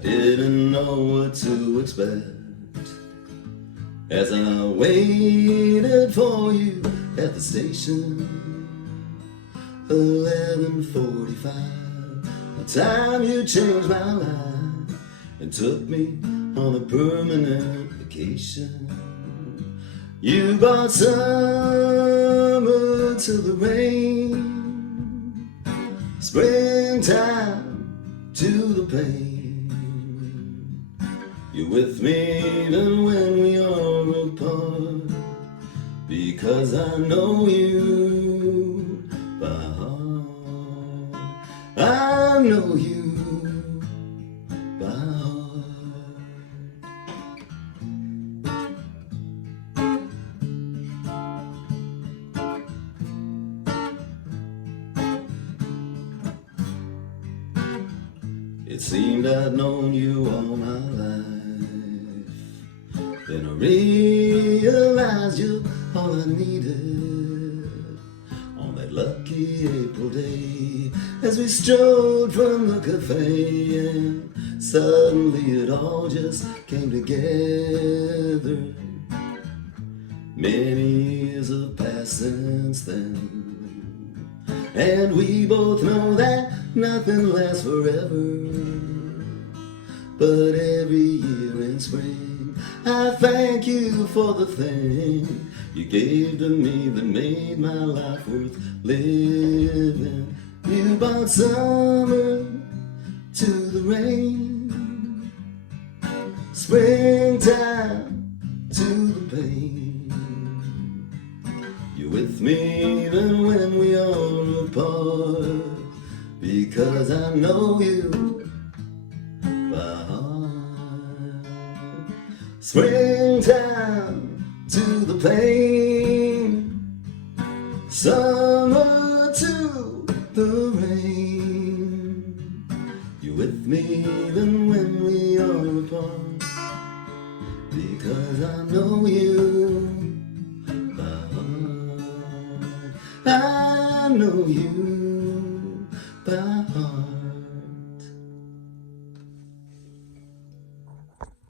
didn't know what to expect as I waited for you at the station. 11:45, the time you changed my life and took me on a permanent vacation. You brought summer to the rain, springtime to the pain. You're with me even when we are apart, because I know you by heart. I know you by heart. It seemed I'd known you all my life. Then I realized you're all I needed on that lucky April day, as we strolled from the cafe, and suddenly it all just came together. Many years have passed since then, and we both know that nothing lasts forever. But every year in spring, I thank you for the thing you gave to me that made my life worth living. You brought summer to the rain, springtime to the pain. You're with me even when we are apart, because I know you by heart. Springtime to the plain, summer to the rain. You're with me even when we are apart, because I know you by heart. I know you